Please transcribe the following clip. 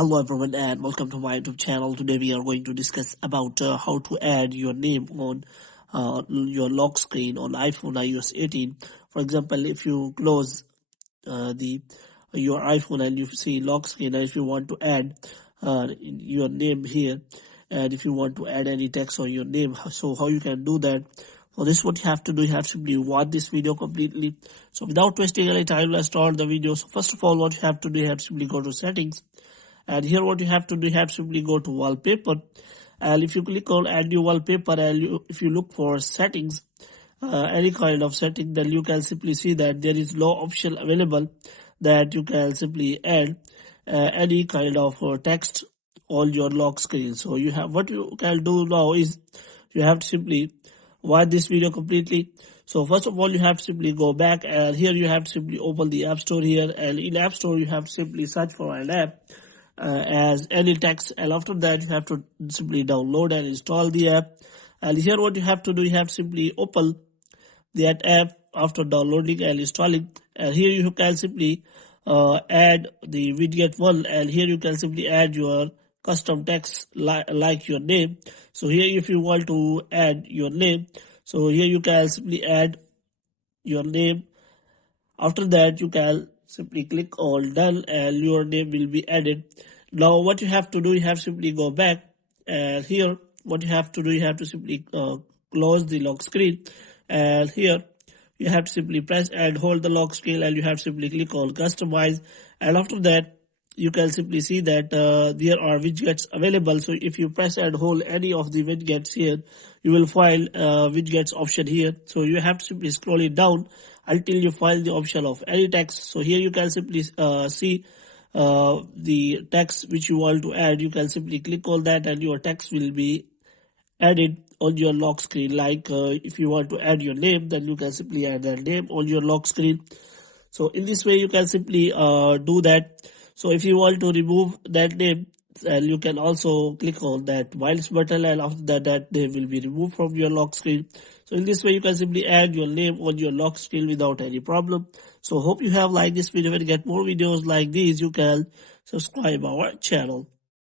Hello everyone and welcome to my YouTube channel. Today we are going to discuss about how to add your name on your lock screen on iPhone iOS 18. For example, if you close the your iPhone and you see lock screen, and if you want to add your name here, and if you want to add any text on your name, so how you can do that? For this, what you have to do, you have to simply watch this video completely. So without wasting any time, let's start the video. So first of all, what you have to do, you have to simply go to settings. And here what you have to do, you have to simply go to wallpaper, and if you click on add new wallpaper, and if you look for settings, any kind of setting, then you can simply see that there is no option available that you can simply add any kind of text on your lock screen. So you have, what you can do now is you have to simply watch this video completely. So first of all, you have to simply go back, and here you have to simply open the App Store here, and in App Store you have to simply search for an app as any text, and after that you have to simply download and install the app. And here what you have to do, you have to simply open that app after downloading and installing, and here you can simply add the widget 1, and here you can simply add your custom text like your name. So here if you want to add your name, so here you can simply add your name. After that you can simply click on done and your name will be added. Now what you have to do, you have to simply go back, and here what you have to do, you have to simply close the lock screen, and here you have to simply press and hold the lock screen, and you have to simply click on customize, and after that you can simply see that there are widgets available. So if you press and hold any of the widgets here, you will find widgets option here. So you have to simply scroll it down until you find the option of any text. So here you can simply see the text which you want to add. You can simply click on that and your text will be added on your lock screen. Like if you want to add your name, then you can simply add that name on your lock screen. So in this way you can simply do that. So if you want to remove that name, and you can also click on that minus button, and after that name will be removed from your lock screen. So in this way you can simply add your name on your lock screen without any problem. So hope you have liked this video. And get more videos like these, you can subscribe our channel.